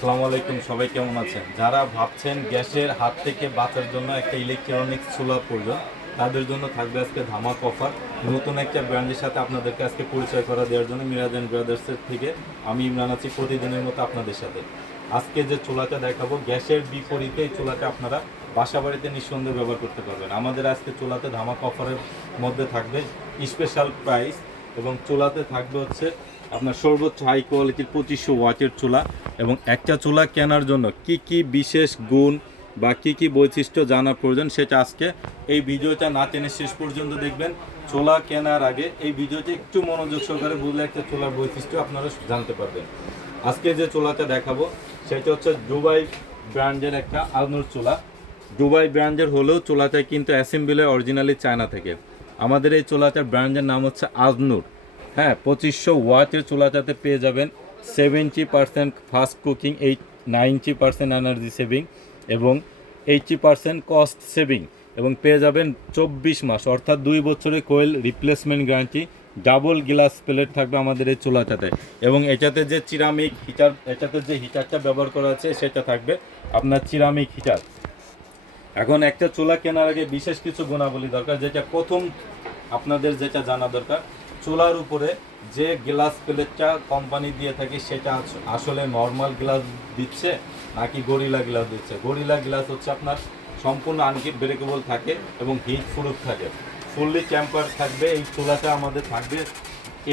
আসসালামু আলাইকুম, সবাই কেমন আছেন? যারা ভাবছেন গ্যাসের হাত থেকে বাঁচার জন্য একটা ইলেকট্রনিক্স চুলা প্রয়োজন, তাদের জন্য থাকবে আজকে ধামাক অফার। নতুন একটা ব্র্যান্ডের সাথে আপনাদেরকে আজকে পরিচয় করা দেওয়ার জন্য মিরাজ অ্যান্ড ব্রাদার্সের থেকে আমি ইমরান আছি প্রতিদিনের মতো আপনাদের সাথে। আজকে যে চুলাটা দেখাবো, গ্যাসের বিপরীতে এই চুলাটা আপনারা বাসা বাড়িতে নিঃসন্দেহে ব্যবহার করতে পারবেন। আমাদের আজকে চুলাতে ধামাক অফারের মধ্যে থাকবে স্পেশাল প্রাইস, এবং চুলাতে থাকবে হচ্ছে আপনার সর্বোচ্চ হাই কোয়ালিটির 2500 ওয়াটের চুলা। এবং একটা চুলা কেনার জন্য কি কি বিশেষ গুণ বা কি কি বৈশিষ্ট্য জানার প্রয়োজন, সেটা আজকে এই ভিডিওটা না টেনে শেষ পর্যন্ত দেখবেন। চুলা কেনার আগে এই ভিডিওটি একটু মনোযোগ সহকারে বুঝলে একটা চুলার বৈশিষ্ট্য আপনারা জানতে পারবেন। আজকে যে চুলাটা দেখাবো সেটা হচ্ছে দুবাই ব্র্যান্ডের একটা আলনুর চুলা। দুবাই ব্র্যান্ডের হলেও চুলাটা কিন্তু অ্যাসেম্বলি অরিজিনালি চায়না থেকে। আমাদের এই চুলাটার ব্র্যান্ডের নাম হচ্ছে আলনুর। হ্যাঁ, 2500 ওয়াটের চুলাটাতে পেয়ে যাবেন 70% ফাস্ট কুকিং, 90% এনার্জি সেভিং এবং 80% কস্ট সেভিং, এবং পেয়ে যাবেন 24 মাস অর্থাৎ 2 বছরের coil replacement guarantee. Double glass plate থাকবে আমাদের এই চুলাটাতে, এবং এটাতে যে সিরামিক হিটার, এটাতে যে হিটারটা ব্যবহার করা আছে সেটা থাকবে আপনার সিরামিক হিটার। এখন একটা চুলা কেনার আগে বিশেষ কিছু গুণাবলী দরকার, যেটা প্রথম আপনাদের যেটা জানা দরকার, চুলার উপরে যে গ্লাস প্লেটটা কোম্পানি দিয়ে থাকে সেটা আসলে নর্মাল গ্লাস দিচ্ছে নাকি গরিলা গ্লাস দিচ্ছে। গরিলা গ্লাস হচ্ছে আপনার সম্পূর্ণ আনহিট ব্রেকেবল থাকে এবং হিট প্রুফ থাকে, ফুললি টেম্পার থাকবে। এই চুলাটা আমাদের থাকবে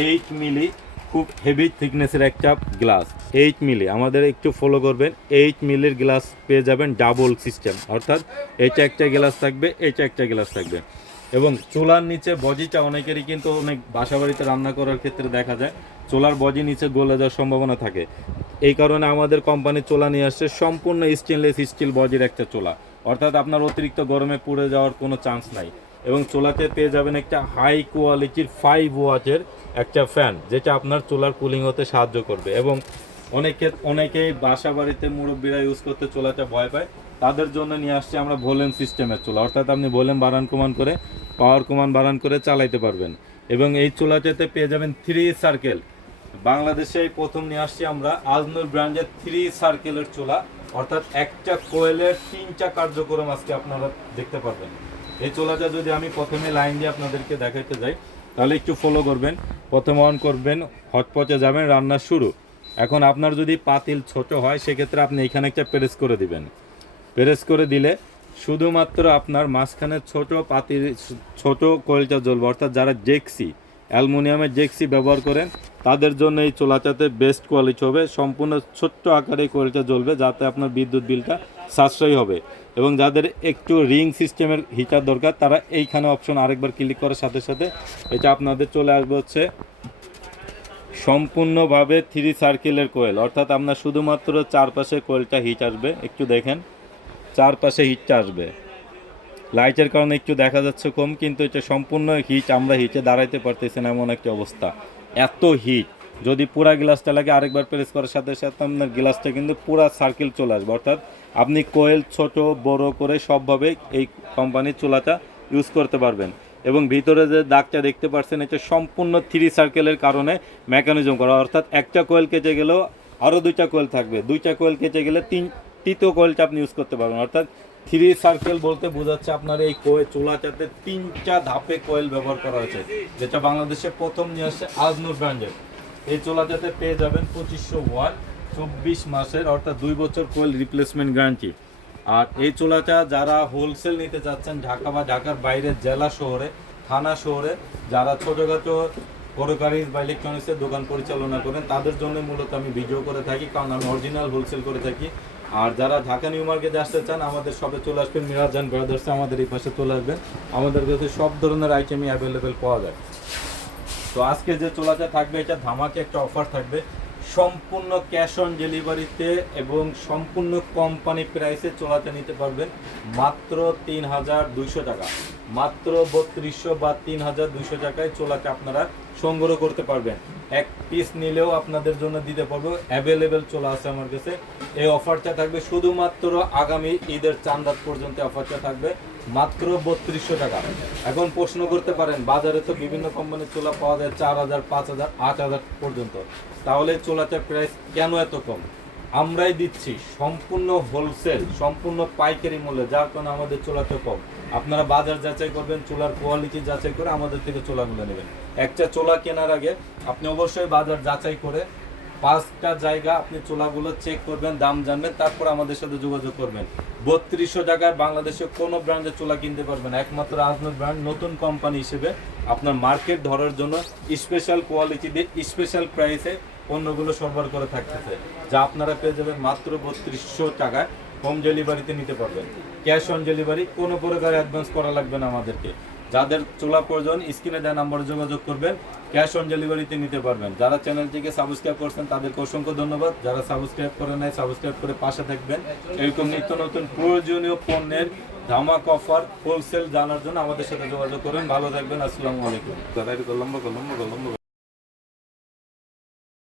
8 মিলি, খুব হেভি থিকনেসের একটা গ্লাস। 8 মিলি, আমাদের একটু ফলো করবেন। 8 মিলির গ্লাস পেয়ে যাবেন ডাবল সিস্টেম, অর্থাৎ এটা একটা গ্লাস থাকবে, এটা একটা গ্লাস থাকবে। এবং চুলার নিচে বজিটা অনেকেরই কিন্তু অনেক বাসা বাড়িতে রান্না করার ক্ষেত্রে দেখা যায় চুলার বজি নিচে গলে যাওয়ার সম্ভাবনা থাকে। এই কারণে আমাদের কোম্পানি চুলা নিয়ে আসছে সম্পূর্ণ স্টেনলেস স্টিল বজির একটা চুলা, অর্থাৎ আপনার অতিরিক্ত গরমে পুড়ে যাওয়ার কোনো চান্স নাই। এবং চুলাতে পেয়ে যাবেন একটা হাই কোয়ালিটির 5 ওয়াটের একটা ফ্যান, যেটা আপনার চুলার কুলিং হতে সাহায্য করবে। এবং অনেকেই বাসা বাড়িতে মুরব্বীরা ইউজ করতে চুলাটা ভয় পায়, তাদের জন্য নিয়ে আসছে আমরা ভলিউম সিস্টেমের চুলা, অর্থাৎ আপনি ভলিউম বাড়ান কমান করে, পাওয়ার কমান বাড়ান করে চালাইতে পারবেন। এবং এই চুলাটাতে পেয়ে যাবেন 3 সার্কেল। বাংলাদেশে প্রথম নিয়ে আসছি আমরা আলনুর ব্র্যান্ডের 3 সার্কেলের চুলা, অর্থাৎ একটা কোয়েলের 3টা কার্যক্রম আজকে আপনারা দেখতে পারবেন। এই চুলাটা যদি আমি প্রথমে লাইন দিয়ে আপনাদেরকে দেখাতে যাই, তাহলে একটু ফলো করবেন। প্রথমে অন করবেন, হটপটে যাবেন, রান্না শুরু। এখন আপনার যদি পাতিল ছোট হয় সেক্ষেত্রে আপনি এখানে একটা প্রেস করে দিবেন। প্রেস করে দিলে শুধুমাত্র আপনার মাঝখানে ছোট পাতিল, ছোট কোয়েলটা জ্বলবে, অর্থাৎ যারা ডেক্সি, অ্যালুমিনিয়ামের ডেক্সি ব্যবহার করেন তাদের জন্য এই চুলাটাতে বেস্ট কোয়ালিটি হবে। সম্পূর্ণ ছোট্ট আকারে কোয়েলটা জ্বলবে, যাতে আপনার বিদ্যুৎ বিলটা সাশ্রয়ী হবে। এবং যাদের একটু রিং সিস্টেমের হিটার দরকার, তারা এইখানে অপশন আরেকবার ক্লিক করার সাথে সাথে এটা আপনাদের চলে আসবে হচ্ছে সম্পূর্ণভাবে 3 সার্কেলের কোয়েল, অর্থাৎ আপনার শুধুমাত্র চারপাশে কোয়েলটা হিট আসবে। একটু দেখেন, চারপাশে হিটটা আসবে। লাইটের কারণে একটু দেখা যাচ্ছে কম, কিন্তু এটা সম্পূর্ণ হিট, আমরা হিটে দাঁড়াইতে পারতেছি না এমন একটা অবস্থা, এত হিট। যদি পুরা গ্লাসটা লাগে আরেকবার প্রেস করার সাথে সাথে আপনার গ্লাসটা কিন্তু পুরা সার্কেল চলে আসবে, অর্থাৎ আপনি কোয়েল ছোট বড় করে সবভাবে এই কোম্পানির চুলাটা ইউজ করতে পারবেন। এবং ভিতরে যে দাগটা দেখতে পাচ্ছেন, এটা সম্পূর্ণ 3 সার্কেলের কারণে মেকানিজম করা, অর্থাৎ একটা কোয়েল কেটে গেলেও আরও 2টা কোয়েল থাকবে, 2টা কোয়েল কেটে গেলে তৃতীয় কোয়েলটা আপনি ইউজ করতে পারবেন। অর্থাৎ 3 সার্কেল বলতে বোঝাচ্ছে আপনার এই চুলাটাতে 3টা ধাপে কোয়েল ব্যবহার করা হয়েছে, যেটা বাংলাদেশে প্রথম নিয়ে আসছে আলনুর ব্র্যান্ডের। এই চুলাটাতে পেয়ে যাবেন 2500 ওয়াট, 24 মাসের অর্থাৎ 2 বছর কোয়েল রিপ্লেসমেন্ট গ্যারান্টি। আর এই চুলাটা যারা হোলসেল নিতে চাচ্ছেন, ঢাকা বা ঢাকার বাইরের জেলা শহরে, থানা শহরে যারা ছোটোখাটো ক্রোকারিজ বা ইলেকট্রনিক্সের দোকান পরিচালনা করেন, তাদের জন্য মূলত আমি ভিডিও করে থাকি, কারণ আমি অরিজিনাল হোলসেল করে থাকি। আর যারা ঢাকা নিউ মার্কেটে আসতে চান, আমাদের শপে চলে আসবেন, মিরাজ অ্যান্ড ব্রাদার্সে আমাদের এই পাশে চলে আসবেন। আমাদের কাছে সব ধরনের আইটেমই অ্যাভেলেবেল পাওয়া যায়। তো আজকে যে চুলাটা থাকবে, এটা ধামাকে একটা অফার থাকবে, সম্পূর্ণ ক্যাশ অন ডেলিভারিতে এবং সম্পূর্ণ কোম্পানি প্রাইসে চুলাতে নিতে পারবেন মাত্র 3200 টাকা। মাত্র 3200 বা 3200 টাকায় চুলাতে আপনারা সংগ্রহ করতে পারবেন। এক পিস নিলেও আপনাদের জন্য দিতে পারবো, অ্যাভেলেবেল চুলা আছে আমার কাছে। এই অফারটা থাকবে শুধুমাত্র আগামী ঈদের চাঁদ রাত পর্যন্ত। অফারটা থাকবে মাত্র 3200 টাকা। এখন প্রশ্ন করতে পারেন, বাজারে তো বিভিন্ন কোম্পানির চুলা পাওয়া যায় 4000, 5000, 8000 পর্যন্ত, তাহলে চুলাটার প্রাইস কেন এত কম? আমরাই দিচ্ছি সম্পূর্ণ হোলসেল, সম্পূর্ণ পাইকারি মূল্যে, যার কারণে আমাদের চুলাতে কম। আপনারা বাজার যাচাই করবেন, চুলার কোয়ালিটি যাচাই করে আমাদের থেকে চুলাগুলো নেবেন। একটা চুলা কেনার আগে আপনি অবশ্যই বাজার যাচাই করে 5টা জায়গা আপনি চুলাগুলো চেক করবেন, দাম জানবেন, তারপর আমাদের সাথে যোগাযোগ করবেন। 3200 টাকায় বাংলাদেশে কোনো ব্র্যান্ডের চুলা কিনতে পারবেন, একমাত্র আজমত ব্র্যান্ড নতুন কোম্পানি হিসেবে আপনার মার্কেট ধরার জন্য স্পেশাল কোয়ালিটি দিয়ে স্পেশাল প্রাইসে পণ্যগুলো সরবরাহ করে থাকতেছে, যা আপনারা পেয়ে যাবেন মাত্র 3200 টাকায়। হোম ডেলিভারিতে নিতে পারবেন, ক্যাশ অন ডেলিভারি, কোনো প্রকার অ্যাডভান্স করা লাগবে না আমাদেরকে। যাদের চুলা প্রয়োজন স্ক্রিনে দেওয়া নাম্বারে যোগাযোগ করবেন, ক্যাশ অন ডেলিভারিতে নিতে পারবেন। যারা চ্যানেলটিকে সাবস্ক্রাইব করছেন তাদেরকে অসংখ্য ধন্যবাদ, যারা সাবস্ক্রাইব করে নাই সাবস্ক্রাইব করে পাশে থাকবেন। এরকম নিত্য নতুন প্রয়োজনীয় পণ্যের ধামাক অফার হোলসেল জানার জন্য আমাদের সাথে যোগাযোগ করবেন। ভালো থাকবেন, আসসালামু আলাইকুম।